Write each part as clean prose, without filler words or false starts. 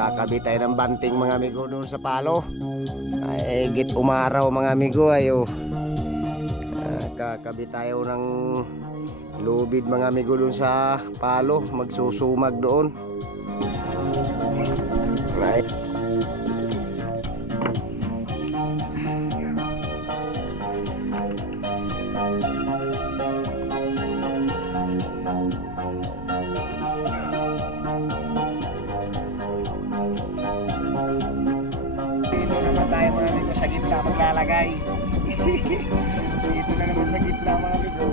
Kakabit tayo ng banting mga amigo doon sa palo. Ay git umaraw mga amigo ayo. Kakabit tayo ng lubid mga amigo doon sa palo, magsusumag doon. Ay. Tayo mga amigo sa gitna maglalagay. Dito na naman sa gitna mga amigo.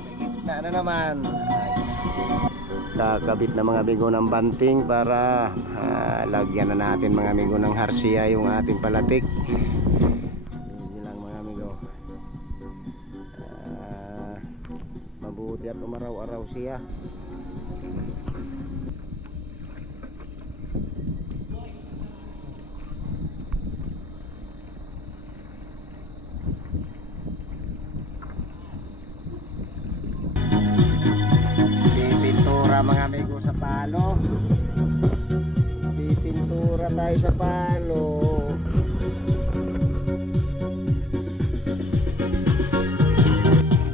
Sa gitna na naman. Kakabit na mga amigo ng banting para lagyan na natin mga amigo ng harsiya yung ating palatik. Hindi lang mga amigo. Mabuti at umaraw-araw siya. Mga amigo sa palo, pipintura tayo sa palo.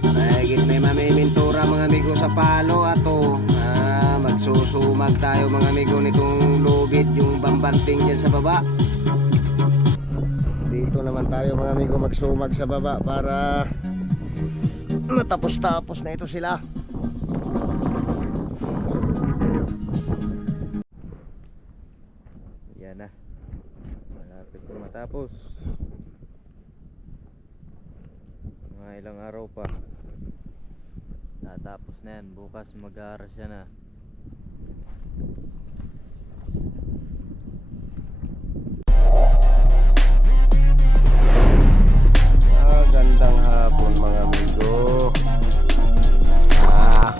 Mahigit may mamimintura mga amigo sa palo. Ato magsusumag tayo mga amigo nitong lubid yung bambanting dyan sa baba. Dito naman tayo mga amigo magsumag sa baba para matapos-tapos na ito sila. Yan na, malapit na matapos. Mga ilang araw pa tatapos na yan. Bukas mag-aaras yan na. Gandang hapon mga amigo.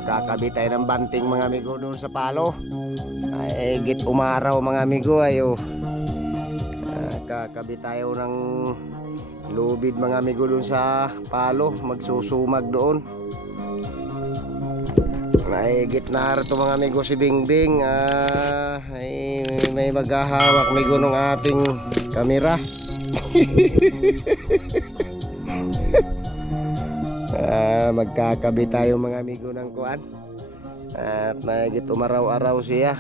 Kakabit tayo ng banting mga amigo doon sa palo. Ay git umaraw mga amigo ayo. Kakabit tayo ng lubid mga amigo doon sa palo, magsusumag doon. Ay git na ito mga amigo si Bingbing. Ay may maghahawak amigo ng ating kamera. Magkakabit tayo mga amigo ng kuan. At mahigit umaraw-araw siya.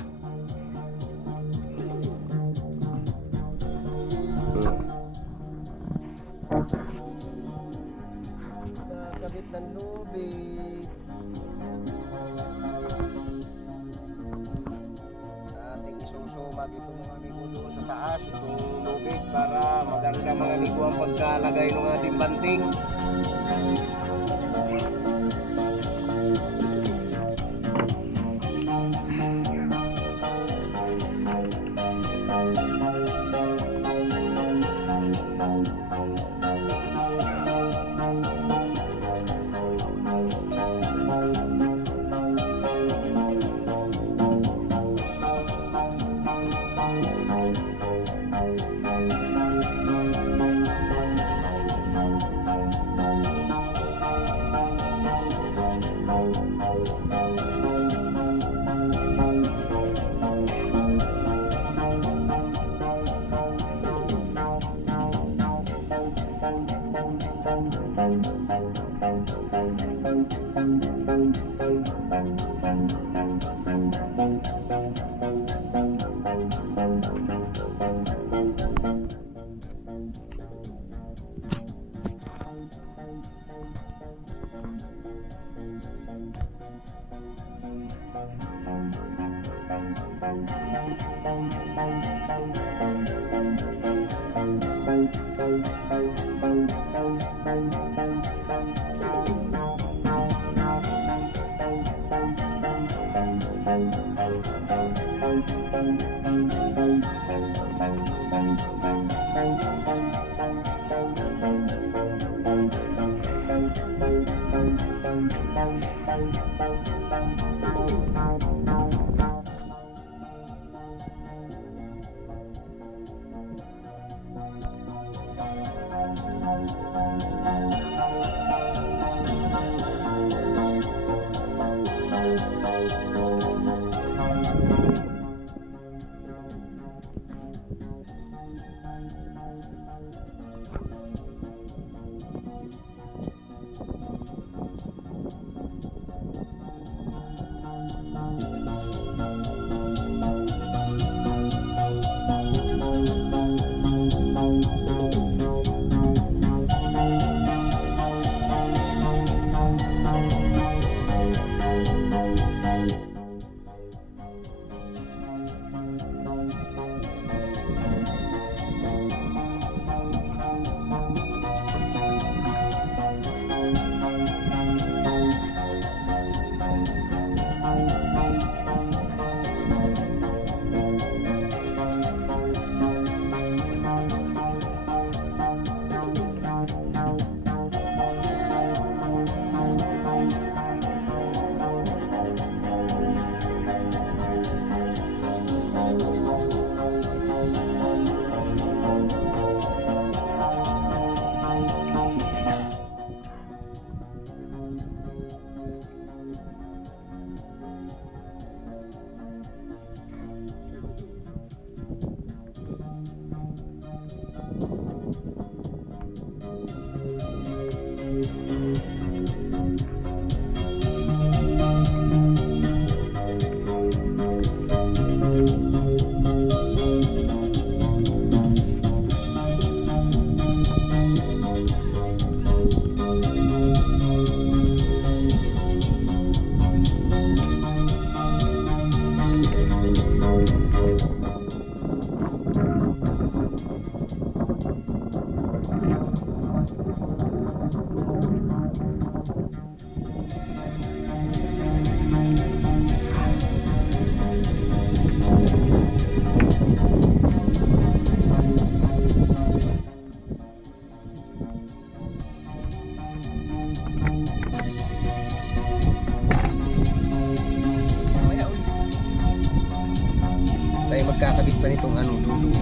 Kakabit ng lubid. Ating isusumag ito mga amigo doon sa taas. Itong lubid para maganda mga amigo ang pagkalagay ng ating banting. magkakabit pa nitong ano, dulo.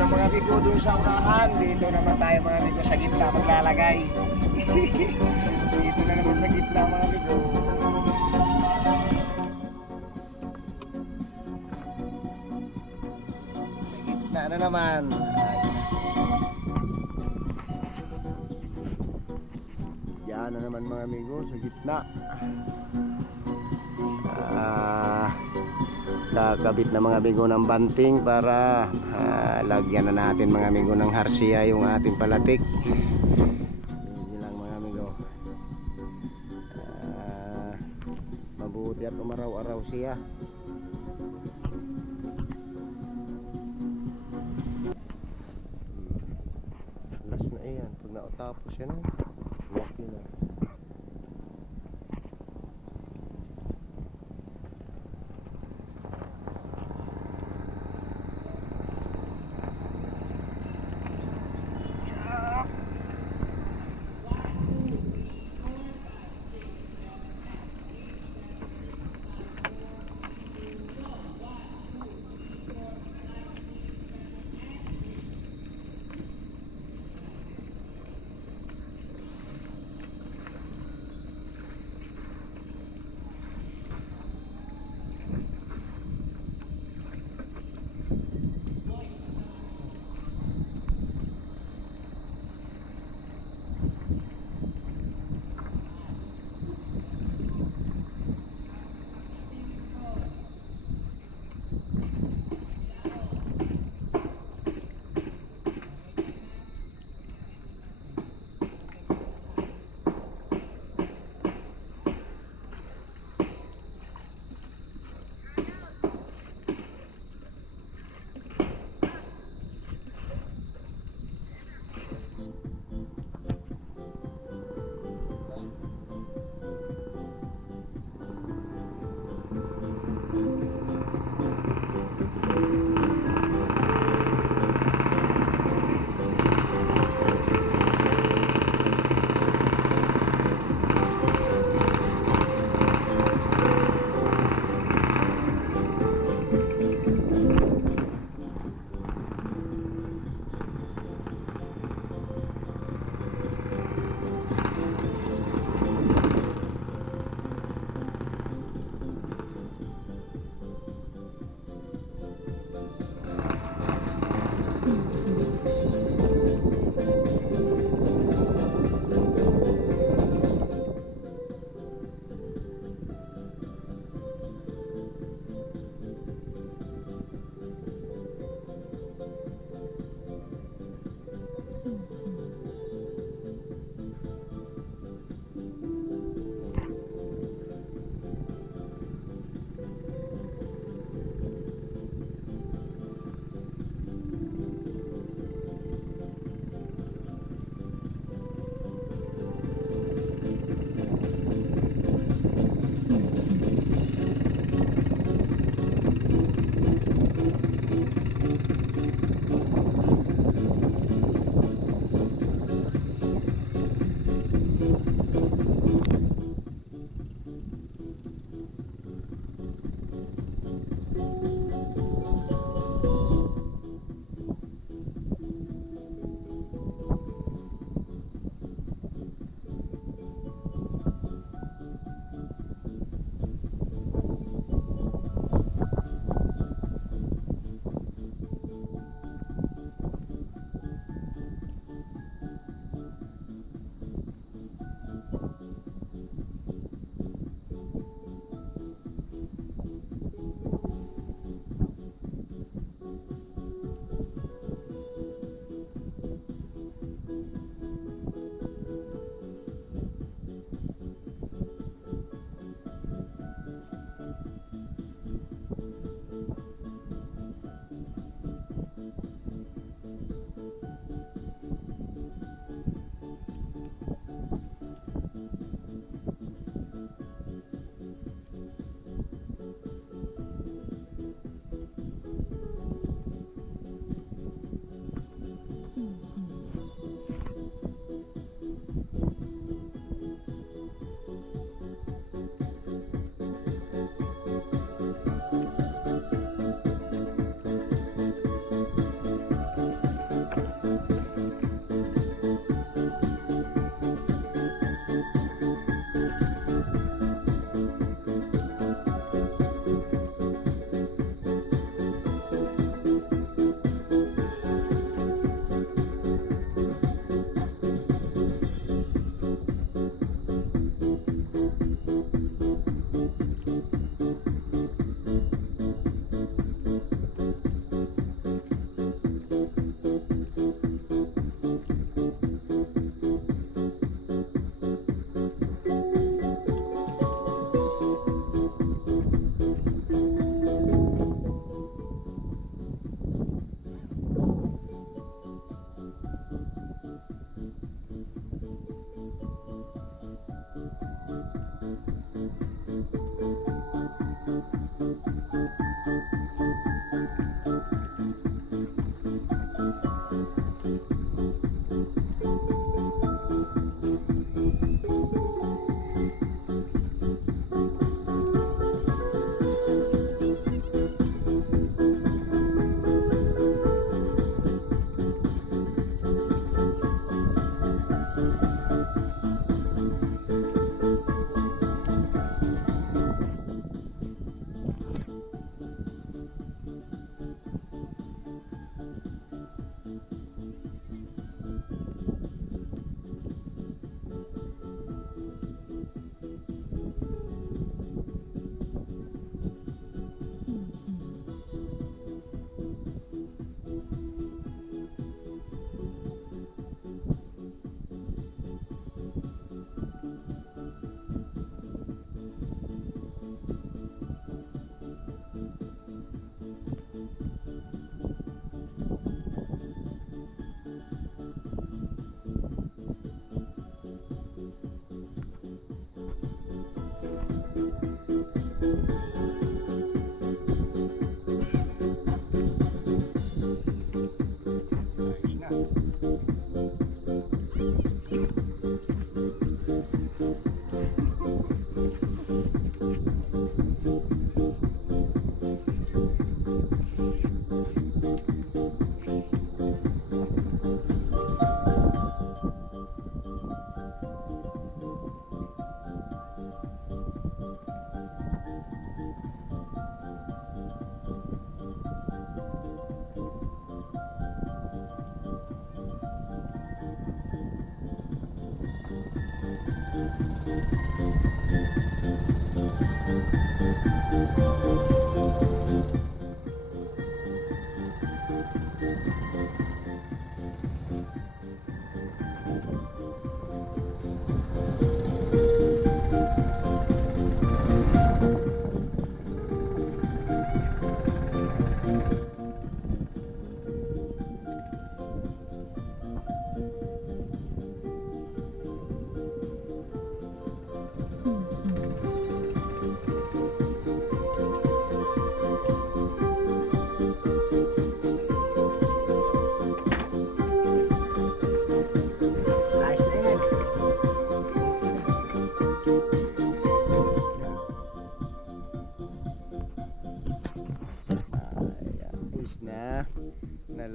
Mga amigo dun sa unahan, dito naman tayo mga amigo sa gitna maglalagay. Dito na naman sa gitna mga amigo. Sa gitna na naman. Diyan na naman mga amigo sa gitna. Kakabit na mga amigo ng banting para lagyan na natin mga amigo ng harsiya yung ating palatik. Yun lang mga amigo. Mabuti at umaraw-araw siya. Alas na iyan pag nautapos yan.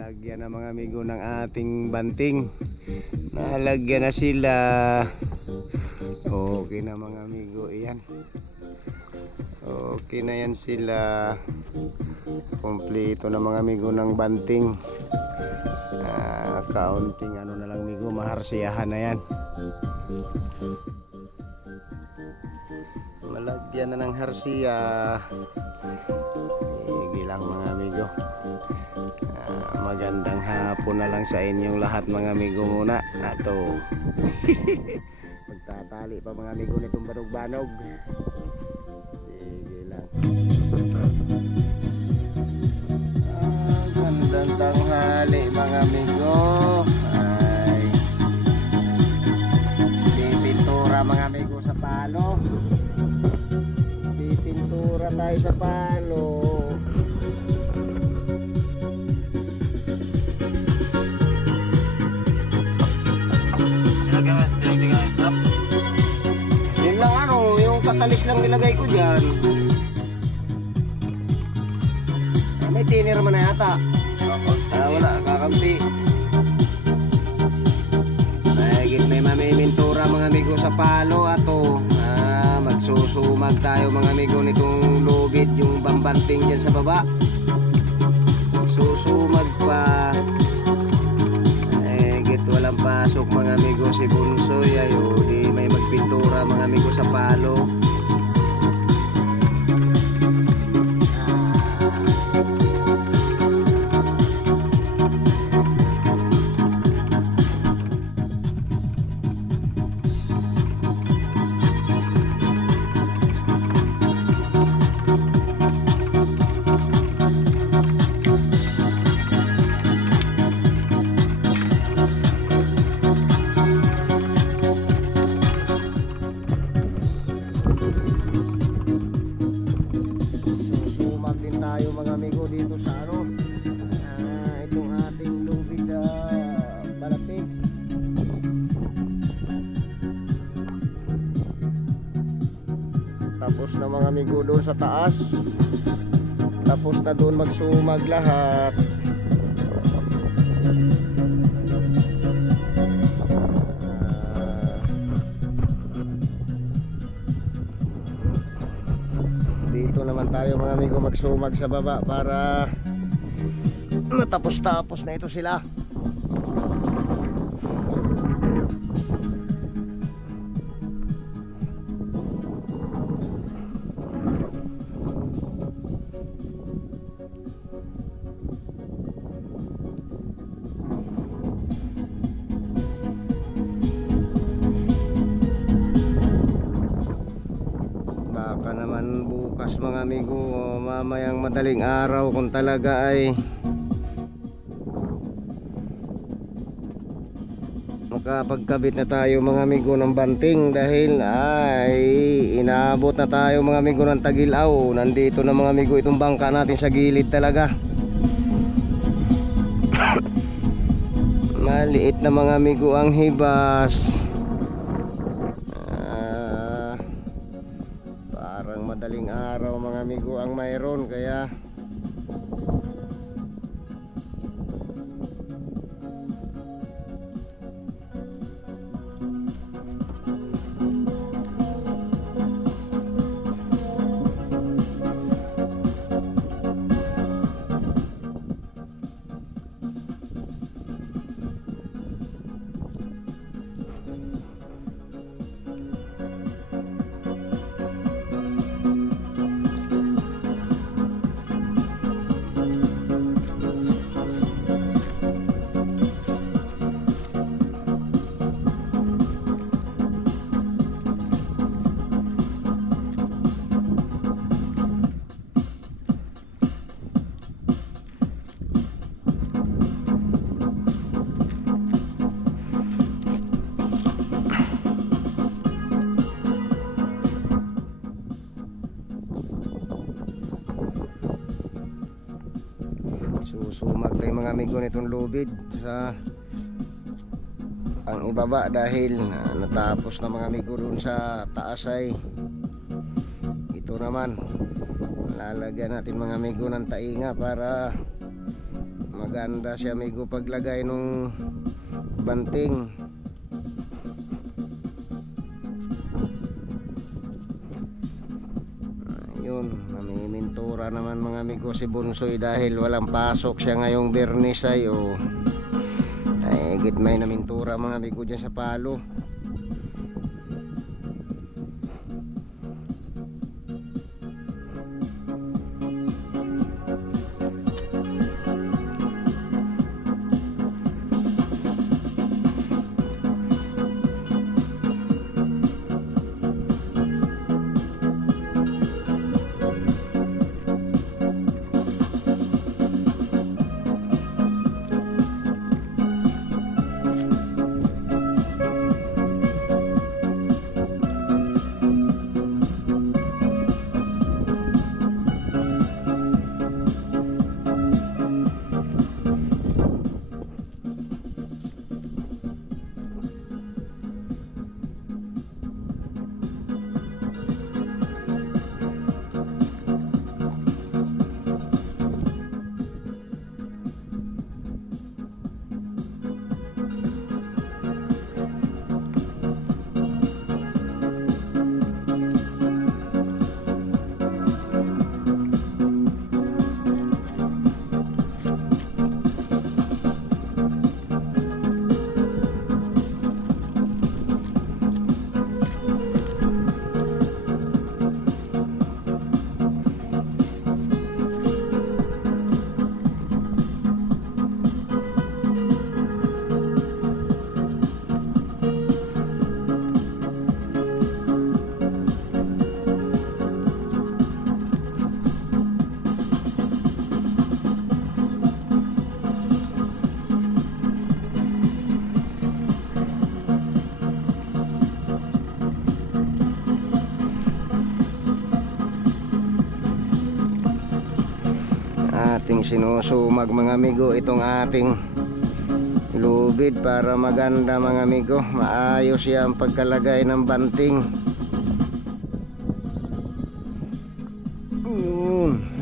Nalagyan na mga amigo ng ating banting. Nalagyan na sila. Okay na mga amigo, iyan. Okay na yan sila. Kompleto na mga amigo ng banting. Kaunting ano na lang amigo, maharsiyahan na yan. Malagyan na ng harsiya. Sige lang mga amigo. Magandang hapon na lang sa inyong lahat mga amigo muna. Ato. Magtatali pa mga amigo nitong banog-banog. Sige lang. Gandang tanghali mga amigo. Ay, pipintura mga amigo sa palo. Pipintura tayo sa palo. Yun lang ano, yung katalis lang nilagay ko dyan. May thinner man na yata. Wala, kakampi. May mamimintura mga amigo sa palo. Ato, magsusumag tayo mga amigo nitong lubid, yung bambanting dyan sa baba. Susumag pa. Walang pasok mga amigo si Bunsoy. Ayo, di may magpintura mga amigo sa palo. Tayo mga amigo dito sa ano, itong ating lubid sa Balapig. Tapos na mga amigo doon sa taas. Tapos na doon magsumag lahat. Dito naman tayo mga amigo magsumag sa baba para matapos-tapos na ito sila. Baka naman bukas mga amigo, mamayang madaling araw kung talaga ay makapagkabit na tayo mga amigo ng banting, dahil ay inaabot na tayo mga amigo ng Tagilaw. Nandito na mga amigo itong bangka natin sa gilid talaga. Maliit na mga amigo ang hibas. Parang madaling araw mga amigo ang mayroon, kaya susumag tayo mga amigo nitong lubid sa ang ibaba, dahil natapos na mga amigo dun sa taas. Ay ito naman lalagyan natin mga amigo ng tainga para maganda siya amigo paglagay nung banting. Ayun, namimintura naman mga amigo si Bunsoy dahil walang pasok siya ngayong Biyernes ay git may namintura mga amigo dyan sa palo. Ating sinusumag mga amigo itong ating lubid para maganda mga amigo, maayos yan pagkalagay ng banting. Yun.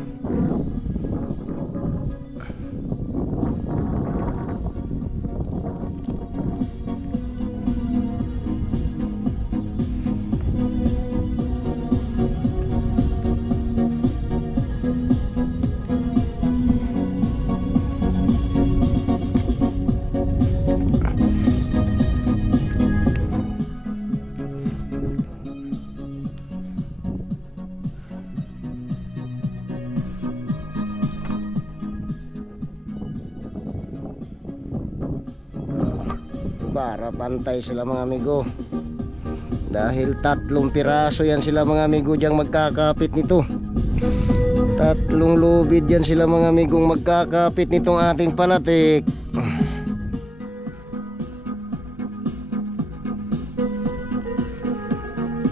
Para pantay sila mga amigo, dahil 3 piraso yan sila mga amigo diyang magkakapit nito. 3 lubid yan sila mga amigong magkakapit nitong ating palatik.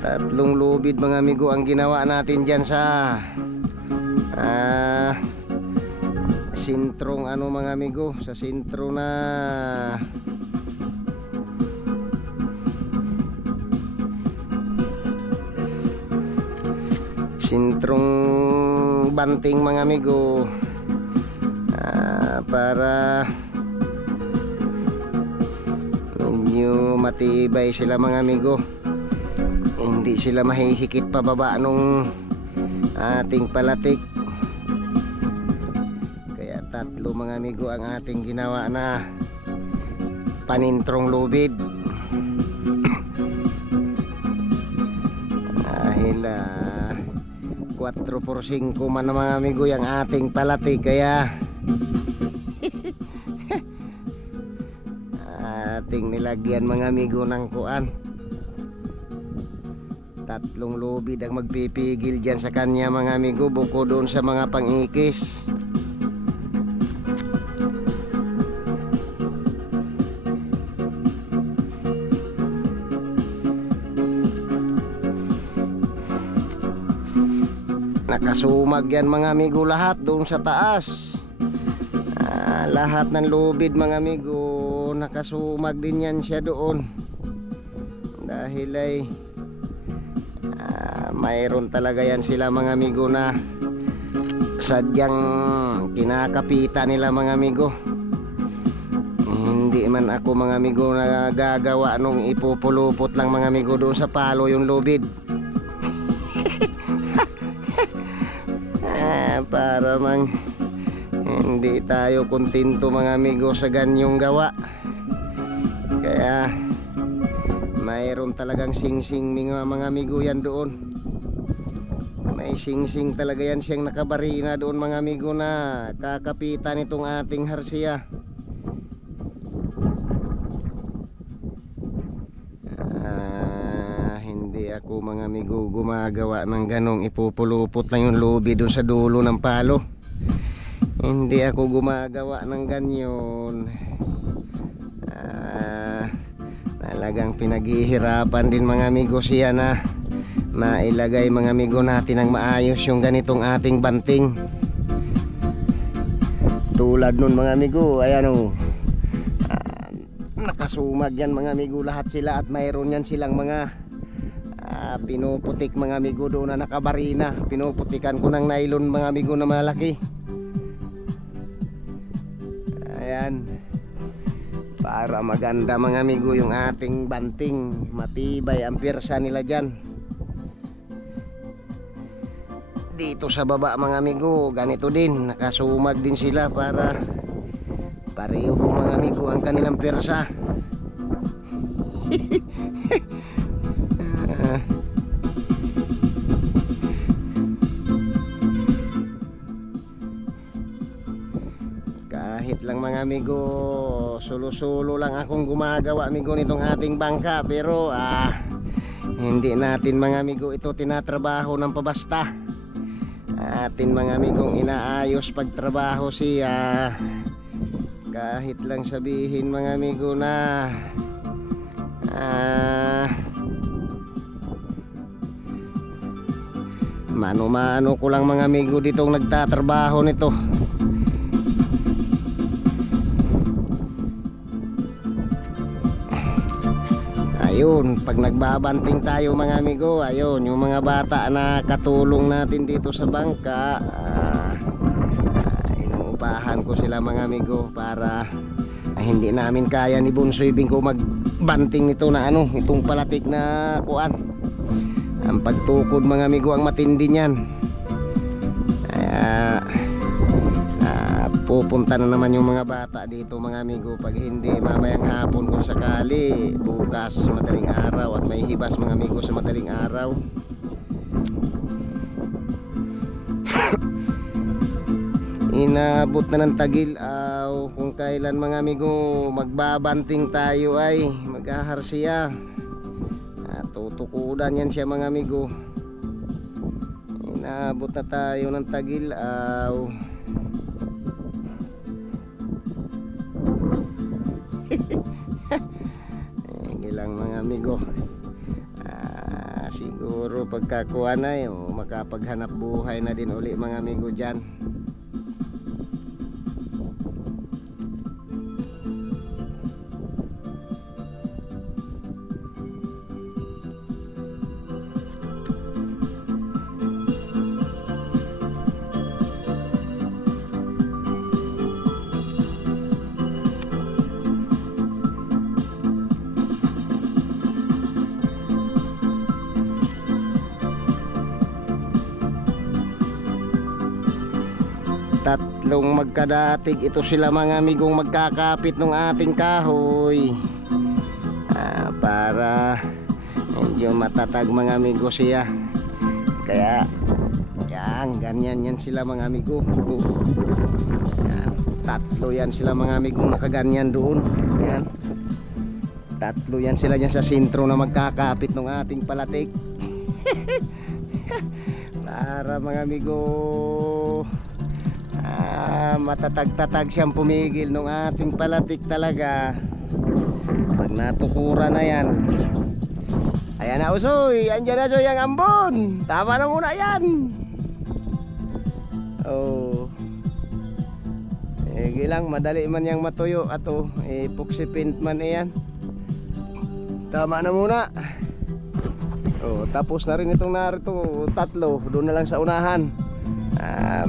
Tatlong lubid mga amigo ang ginawa natin dyan sa sintrong mga amigo, sa sintro na sintrong banting mga amigo, para medyo matibay sila mga amigo, hindi sila mahihikit pababa nung ating palatik. Kaya 3 mga amigo ang ating ginawa na panintrong lubid. Dahil 4x5 man na mga amigo yung ating palatik, kaya ating nilagyan mga amigo ng kuan. 3 lubid ang magpipigil dyan sa kanya mga amigo, buko doon sa mga pangikis. Nakasumag yan mga amigo lahat doon sa taas. Lahat ng lubid mga amigo, nakasumag din yan siya doon. Dahil ay mayroon talaga yan sila mga amigo na sadyang kinakapita nila mga amigo. Hindi man ako mga amigo nagagawa nung ipupulupot lang mga amigo doon sa palo yung lubid. Para mang hindi tayo kontento mga amigo sa ganyong gawa. Kaya mayroon talagang singsing mga amigo yan doon. May singsing talaga yan siyang nakabarina doon mga amigo na kakapitan itong ating harsiya. Hindi ako mga amigo gumagawa ng ganong ipupulupot lang yung lubid doon sa dulo ng palo. Hindi ako gumagawa ng ganyon. Talagang pinaghihirapan din mga amigo siya na mailagay mga amigo natin ang maayos yung ganitong ating banting. Tulad nun mga amigo, ayan o, nakasumag yan mga amigo lahat sila. At mayroon yan silang mga pinuputik mga amigo doon na nakabarina. Pinuputikan ko ng nylon mga amigo na malaki. Ayan, para maganda mga amigo yung ating banting. Matibay ang pirsa nila dyan. Dito sa baba mga amigo, ganito din, nakasumag din sila para pareho mga amigo ang kanilang pirsa. Kahit lang mga amigo, sulo-sulo lang akong gumagawa amigo nitong ating bangka. Pero hindi natin mga amigo ito tinatrabaho ng pabasta. Atin mga amigong inaayos pagtrabaho siya. Kahit lang sabihin mga amigo na mano-mano ko lang mga amigo ditong nagtatrabaho nito. Ayun, pag nagbabanting tayo mga amigo, ayun, yung mga bata na katulong natin dito sa bangka, inuupahan ko sila mga amigo para hindi namin kaya ni Bunsoy Bing ko magbanting nito na ano, itong palatik na kuan. Ang pagtukod mga amigo ang matindi niyan. Kaya pupunta na naman yung mga bata dito mga amigo. Pag hindi mamayang hapon kung sakali, bukas madaling araw. At may hibas mga amigo sa madaling araw. Inabot na ng tagil-aw. Kung kailan mga amigo magbabanting tayo ay maghaharsiya. Tutukudan yan siya mga amigo. Inabot na tayo ng tagil-aw. Ilang mga amigo, siguro pagkakuha na makapaghanap buhay na din uli mga amigo dyan. Tatlong magkadatig ito sila mga amigong magkakapit ng ating kahoy, para medyo matatag mga amigo siya. Kaya yan, ganyan yan sila mga amigo. Yan, tatlo yan sila mga amigong nakaganyan doon. Yan, tatlo yan sila dyan sa sentro na magkakapit ng ating palatik. Para mga amigo matatag-tatag siyang pumigil ng ating palatik talaga. Pag natukuran na yan, ayan na usoy, andyan na soy ang ambon. Tama na muna yan. Oh, lang, madali man yang matuyo. Ato epoxy paint man yan. Tama na muna. Oh, tapos na rin itong narito, tatlo doon na lang sa unahan.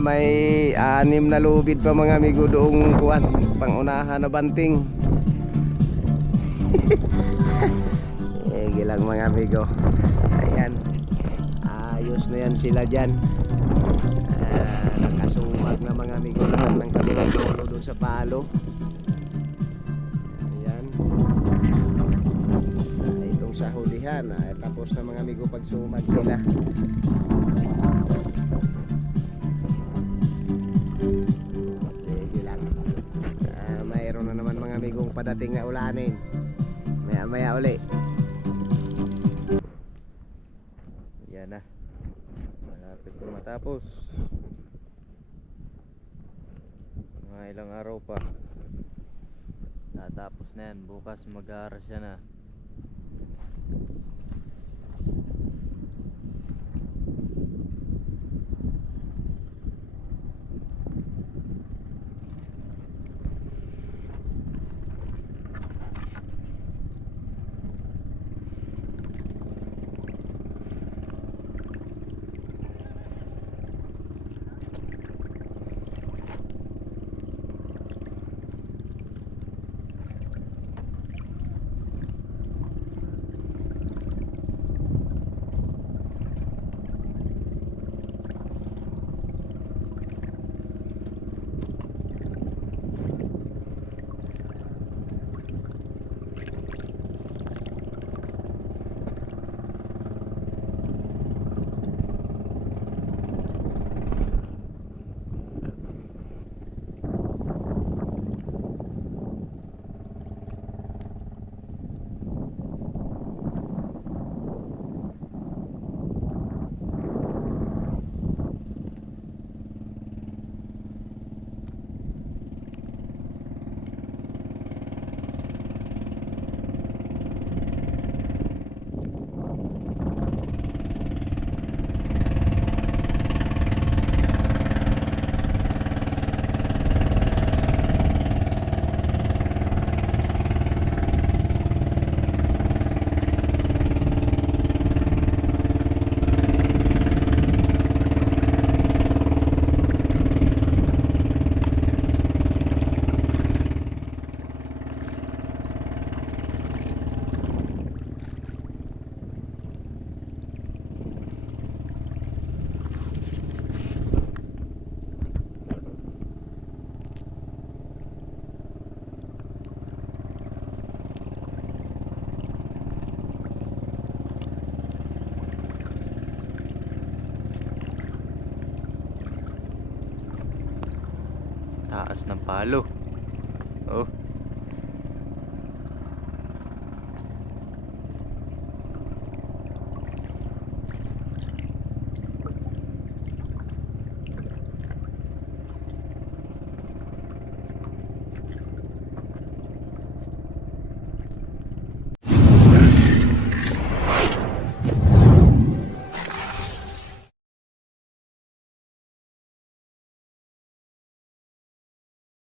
May 6 na lubid pa mga amigo doong kuwan, pangunahan na banting. Gilang mga amigo. Ayan. Ayos na yan sila dyan. Nakasumag na mga amigo lahat ng kabilang dulo doon sa palo. Ayan. Itong sa hulihan. Tapos na mga amigo pag sumag sila. Sige lang. Mayroon na naman mga amigong padating na ulanin. Maya maya uli. Yan na. Malapit na matapos. Mga ilang araw pa. Tatapos na yan. Bukas mag-aaras yan na. Taas ng palo. Oh.